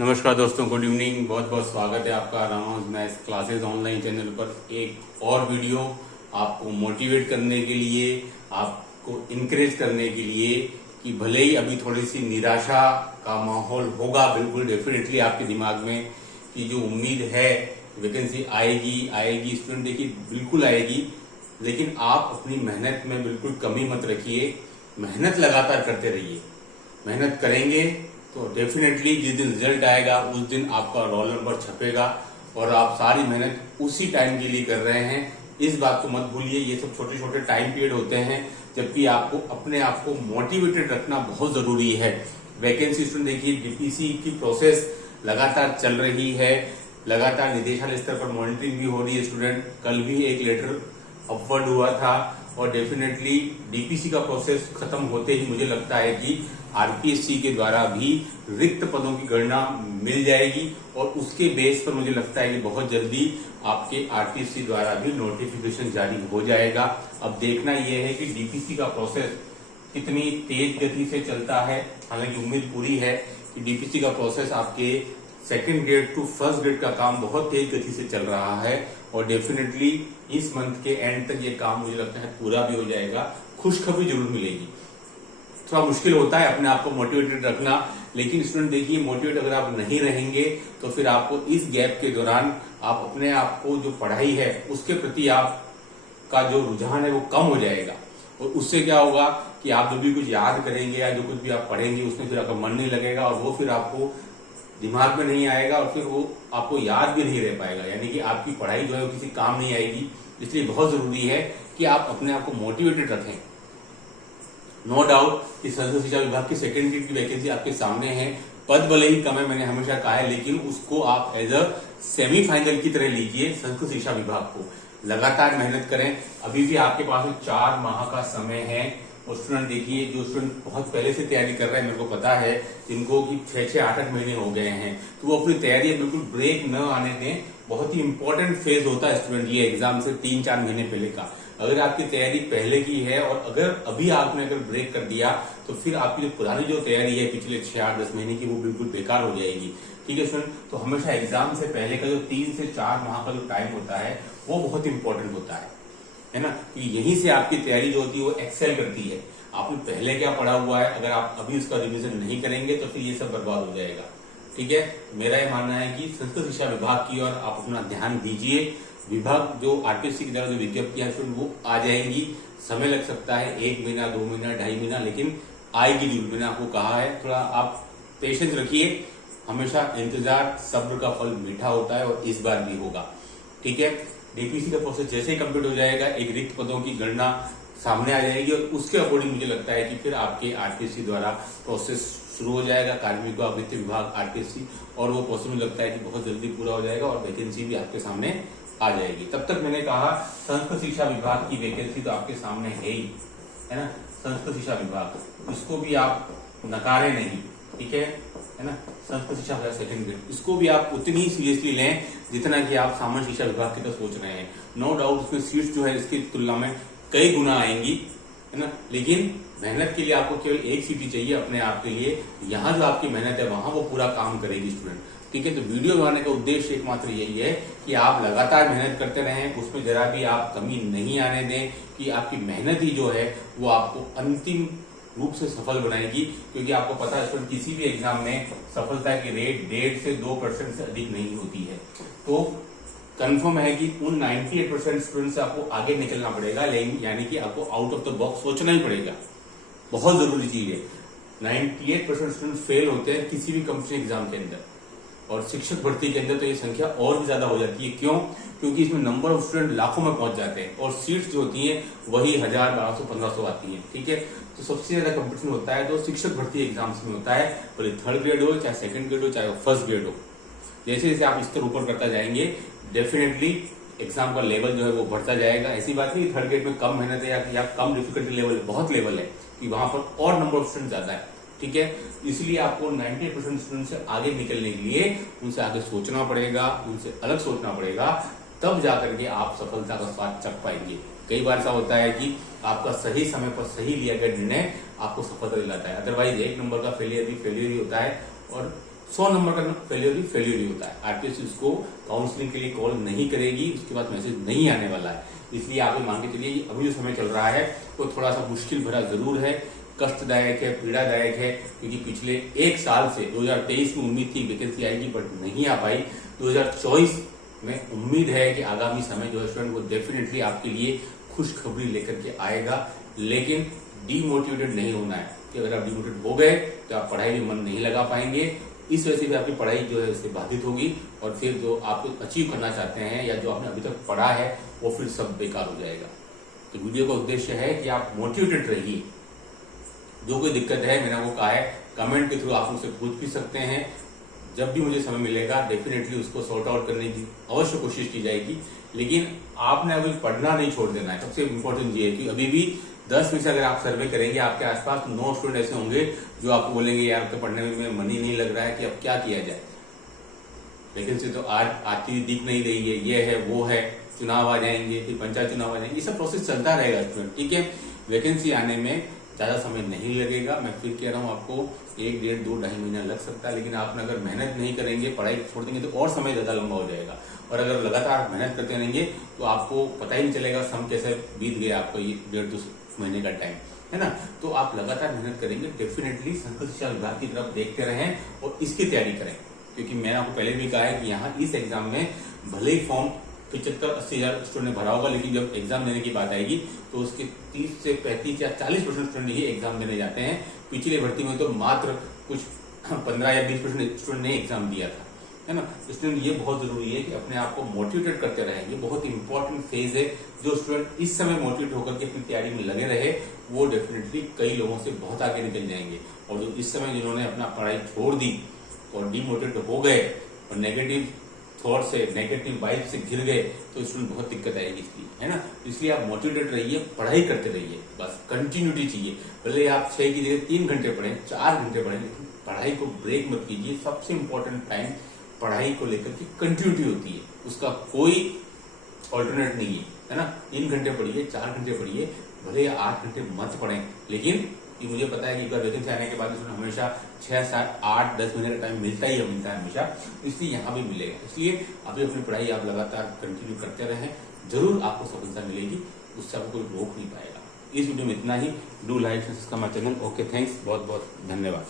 नमस्कार दोस्तों, good evening. बहुत बहुत स्वागत है आपका Ramanuj maths classes online channel पर। एक और वीडियो आपको मोटिवेट करने के लिए, आपको इनकरेज करने के लिए कि भले ही अभी थोड़ी सी निराशा का माहौल होगा, बिल्कुल डेफिनेटली आपके दिमाग में कि जो उम्मीद है वैकेंसी आएगी आएगी, स्टूडेंट देखिए बिल्कुल आएगी, लेकिन आप अपनी मेहनत में बिल्कुल कमी मत रखिए। मेहनत लगातार करते रहिए। मेहनत करेंगे तो डेफिनेटली जिस दिन रिजल्ट आएगा उस दिन आपका रोल नंबर छपेगा और आप सारी मेहनत उसी टाइम के लिए कर रहे हैं। इस बात को मत भूलिए। ये सब छोटे छोटे टाइम पीरियड होते हैं जबकि आपको अपने आप को मोटिवेटेड रखना बहुत जरूरी है। वैकेंसी स्टूडेंट देखिए, डीपीसी की प्रोसेस लगातार चल रही है, लगातार निदेशालय स्तर पर मॉनिटरिंग भी हो रही है। स्टूडेंट कल भी एक लेटर अपवर्ड हुआ था और डेफिनेटली डीपीसी का प्रोसेस खत्म होते ही मुझे लगता है कि आरपीएससी के द्वारा भी रिक्त पदों की गणना मिल जाएगी और उसके बेस पर मुझे लगता है कि बहुत जल्दी आपके आरपीएससी द्वारा भी नोटिफिकेशन जारी हो जाएगा। अब देखना यह है कि डीपीसी का प्रोसेस कितनी तेज गति से चलता है। हालांकि उम्मीद पूरी है कि डीपीसी का प्रोसेस आपके second grade two first grade का काम बहुत तेज गति से चल रहा है और डेफिनेटली इस मंथ के एंड तक ये काम मुझे लगता है पूरा भी हो जाएगा। खुशखबरी जरूर मिलेगी। थोड़ा मुश्किल होता है अपने आप को मोटिवेटेड रखना, लेकिन स्टूडेंट देखिए मोटिवेट अगर आप नहीं रहेंगे तो फिर आपको इस गैप के दौरान आप अपने आप को जो पढ़ाई है उसके प्रति आपका जो रुझान है वो कम हो जाएगा और उससे क्या होगा कि आप जो भी कुछ याद करेंगे या जो कुछ भी आप पढ़ेंगे उसमें फिर आपका मन नहीं लगेगा और वो फिर आपको दिमाग में नहीं आएगा और फिर वो आपको याद भी नहीं रह पाएगा, यानी कि आपकी पढ़ाई जो है वो किसी काम नहीं आएगी। इसलिए बहुत जरूरी है कि आप अपने आप को मोटिवेटेड रखें। नो डाउट कि संस्कृत शिक्षा विभाग की सेकेंड ग्रेड की वैकेंसी आपके सामने है। पद भले ही कम है, मैंने हमेशा कहा है, लेकिन उसको आप एज अ सेमीफाइनल की तरह लीजिए। संस्कृत शिक्षा विभाग को लगातार मेहनत करें। अभी भी आपके पास में 4 माह का समय है और स्टूडेंट देखिए, जो स्टूडेंट बहुत पहले से तैयारी कर रहे हैं, मेरे को पता है जिनको कि 6-6, 8-8 महीने हो गए हैं, तो वो अपनी तैयारी बिल्कुल ब्रेक न आने दें। बहुत ही इंपॉर्टेंट फेज होता है स्टूडेंट ये एग्जाम से 3-4 महीने पहले का। अगर आपकी तैयारी पहले की है और अगर अभी आपने अगर ब्रेक कर दिया तो फिर आपकी जो पुरानी जो तैयारी है पिछले 6-8-10 महीने की वो बिल्कुल बेकार हो जाएगी। ठीक है स्टूडेंट, तो हमेशा एग्जाम से पहले का जो 3 से 4 माह का जो टाइम होता है वो बहुत इंपॉर्टेंट होता है ना, कि यहीं से आपकी तैयारी जो होती है वो एक्सेल करती है। आपने पहले क्या पढ़ा हुआ है, अगर आप अभी उसका रिविजन नहीं करेंगे तो फिर ये सब बर्बाद हो जाएगा। ठीक है, मेरा ये मानना है कि संस्कृत शिक्षा विभाग की ओर आप अपना ध्यान दीजिए। विभाग जो आरपीएससी की द्वारा जो विज्ञप्तियां वो आ जाएंगी। समय लग सकता है 1 महीना, 2 महीना, 2.5 महीना, लेकिन आएगी जरूर। मैंने आपको कहा है, थोड़ा आप पेशेंस रखिए। हमेशा इंतजार, सब्र का फल मीठा होता है और इस बार भी होगा। ठीक है, डीपीसी का प्रोसेस जैसे ही कंप्लीट हो जाएगा, एक रिक्त पदों की गणना सामने आ जाएगी और उसके अकॉर्डिंग मुझे लगता है कि फिर आपके आरपीएससी द्वारा प्रोसेस शुरू हो जाएगा, कार्मिक व वित्त विभाग आरपीएससी, और वो प्रोसेस मुझे लगता है कि बहुत जल्दी पूरा हो जाएगा और वैकेंसी भी आपके सामने आ जाएगी। तब तक मैंने कहा संस्कृत शिक्षा विभाग की वैकेंसी तो आपके सामने है ही, है ना। संस्कृत शिक्षा विभाग, इसको भी आप नकारे नहीं। ठीक है ना। संस्कृत शिक्षा विभाग सेकंड ग्रेड, इसको भी आप उतनी ही सीरियसली लें जितना कि आप सामान्य शिक्षा विभाग की तो सोच रहे हैं। नो डाउट उसमें सीट्स जो है इसकी तुलना में कई गुना आएंगी, है ना, लेकिन मेहनत के लिए आपको केवल एक सीट ही चाहिए अपने आप के लिए। यहाँ जो आपकी मेहनत है वहां वो पूरा काम करेगी स्टूडेंट। ठीक है, तो वीडियो बनाने का उद्देश्य एकमात्र यही है कि आप लगातार मेहनत करते रहें, उसमें जरा भी आप कमी नहीं आने दें, कि आपकी मेहनत ही जो है वो आपको अंतिम रूप से सफल बनाएगी। क्योंकि आपको पता है स्टूडेंट, किसी भी एग्जाम में सफलता की रेट 1.5 से 2% से अधिक नहीं होती है। तो कंफर्म है कि उन 98% स्टूडेंट से आपको आगे निकलना पड़ेगा, यानी कि आपको आउट ऑफ द बॉक्स सोचना ही पड़ेगा। बहुत जरूरी चीज है। 98% स्टूडेंट फेल होते हैं किसी भी कंपनी एग्जाम के अंदर, और शिक्षक भर्ती के अंदर तो ये संख्या और भी ज्यादा हो जाती है। क्यों? क्योंकि इसमें नंबर ऑफ स्टूडेंट लाखों में पहुंच जाते हैं और सीट्स जो होती हैं वही 1000, 1200, 1500 आती हैं। ठीक है, तो सबसे ज्यादा कंपटीशन होता है तो शिक्षक भर्ती एग्जाम्स में होता है, भले थर्ड ग्रेड हो, चाहे सेकंड ग्रेड हो, चाहे फर्स्ट ग्रेड हो। जैसे जैसे आप स्तर ऊपर करता जाएंगे डेफिनेटली एग्जाम का लेवल जो है वो बढ़ता जाएगा। ऐसी बात नहीं थर्ड ग्रेड में कम मेहनत है या कम डिफिकल्टी लेवल, बहुत लेवल है कि वहां पर और नंबर ऑफ स्टूडेंट ज्यादा है। ठीक है, इसलिए आपको 90% स्टूडेंट से आगे निकलने के लिए उनसे आगे सोचना पड़ेगा, उनसे अलग सोचना पड़ेगा, तब जाकर के आप सफलता का स्वाद चख पाएंगे। कई बार ऐसा होता है कि आपका सही समय पर सही लिया गया निर्णय आपको सफलता दिलाता है, अदरवाइज 1 नंबर का फेलियर भी फेलियर ही होता है और 100 नंबर का फेल्यूर ही होता है। आरपीएससी उसको काउंसलिंग के लिए कॉल नहीं करेगी, उसके बाद मैसेज नहीं आने वाला है। इसलिए आप ये मान के चलिए अभी जो समय चल रहा है वो थोड़ा सा मुश्किल भरा जरूर है, कष्टदायक है, पीड़ादायक है, क्योंकि पिछले एक साल से 2023 में उम्मीद थी वैकेंसी आएगी बट नहीं आ पाई। 2024 में उम्मीद है कि आगामी समय जो है स्टूडेंट वो डेफिनेटली आपके लिए खुशखबरी लेकर के आएगा, लेकिन डीमोटिवेटेड नहीं होना है कि अगर आप डिमोटिवेट हो गए तो आप पढ़ाई में मन नहीं लगा पाएंगे। इस वजह से भी आपकी पढ़ाई जो है इससे बाधित होगी और फिर जो आप अचीव करना चाहते हैं या जो आपने अभी तक पढ़ा है वो फिर सब बेकार हो जाएगा। तो वीडियो का उद्देश्य है कि आप मोटिवेटेड रहिए। जो कोई दिक्कत है मैंने वो कहा है कमेंट के थ्रू आप मुझसे पूछ भी सकते हैं। जब भी मुझे समय मिलेगा डेफिनेटली उसको सॉर्ट आउट करने की अवश्य कोशिश की जाएगी, लेकिन आपने अभी पढ़ना नहीं छोड़ देना है। सबसे इंपॉर्टेंट ये है कि अभी भी 10 में से अगर आप सर्वे करेंगे आपके आसपास 9 स्टूडेंट ऐसे होंगे जो आपको बोलेंगे यार तो पढ़ने में मन ही नहीं लग रहा है कि अब क्या किया जाए, वैकेंसी तो आज आती दिख नहीं रही है, ये है वो है, चुनाव आ जाएंगे, फिर पंचायत चुनाव आ जाएंगे, ये सब प्रोसेस चलता रहेगा स्टूडेंट। ठीक है, वैकेंसी आने में ज्यादा समय नहीं लगेगा। मैं फिर कह रहा हूँ आपको 1, 1.5, 2, 2.5 महीना लग सकता है, लेकिन आपने अगर मेहनत नहीं करेंगे, पढ़ाई छोड़ देंगे तो और समय ज्यादा लंबा हो जाएगा। और अगर लगातार मेहनत करते रहेंगे तो आपको पता ही नहीं चलेगा सम कैसे बीत गया आपको ये 1.5-2 महीने का टाइम, है ना। तो आप लगातार मेहनत करेंगे, डेफिनेटली संस्कृत शिक्षा विभाग की तरफ देखते रहें और इसकी तैयारी करें, क्योंकि मैंने आपको पहले भी कहा है कि यहाँ इस एग्जाम में भले ही फॉर्म 75-80 हजार स्टूडेंट ने भरा होगा, लेकिन जब एग्जाम देने की बात आएगी तो उसके 30 से 35 या 40% स्टूडेंट ही एग्जाम देने जाते हैं। पिछली भर्ती में तो मात्र कुछ 15 या 20% स्टूडेंट ने एग्जाम दिया था, है ना। स्टूडेंट ये बहुत जरूरी है कि अपने आप को मोटिवेटेड करते रहें, ये बहुत इंपॉर्टेंट फेज है। जो स्टूडेंट इस समय मोटिवेट होकर के अपनी तैयारी में लगे रहे वो डेफिनेटली कई लोगों से बहुत आगे निकल जाएंगे, और जो इस समय जिन्होंने अपना पढ़ाई छोड़ दी और डीमोटिवेट हो गए और नेगेटिव थॉट से, नेगेटिव वाइब से घिर गए तो स्टूडेंट बहुत दिक्कत आएगी इसलिए, है ना। इसलिए आप मोटिवेटेड रहिए, पढ़ाई करते रहिए, बस कंटिन्यूटी चाहिए। भले आप 6 की जगह 3 घंटे पढ़ें, 4 घंटे पढ़ें, लेकिन पढ़ाई को ब्रेक मत कीजिए। सबसे इंपॉर्टेंट टाइम पढ़ाई को लेकर के कंटिन्यूटी होती है, उसका कोई ऑल्टरनेट नहीं है ना। 3 घंटे पढ़िए, 4 घंटे पढ़िए, भले 8 घंटे मत पढ़ें, लेकिन ये मुझे पता है कि एक बार वैकेंसी आने के बाद हमेशा 6, 7, 8, 10 महीने का टाइम मिलता है हमेशा, इसलिए यहाँ भी मिलेगा। इसलिए अभी अपनी पढ़ाई आप लगातार कंटिन्यू करते रहें, जरूर आपको सफलता मिलेगी, उससे आपको कोई रोक नहीं पाएगा। इस वीडियो में इतना ही। Do like subscribe my channel. Okay, thanks, बहुत बहुत धन्यवाद।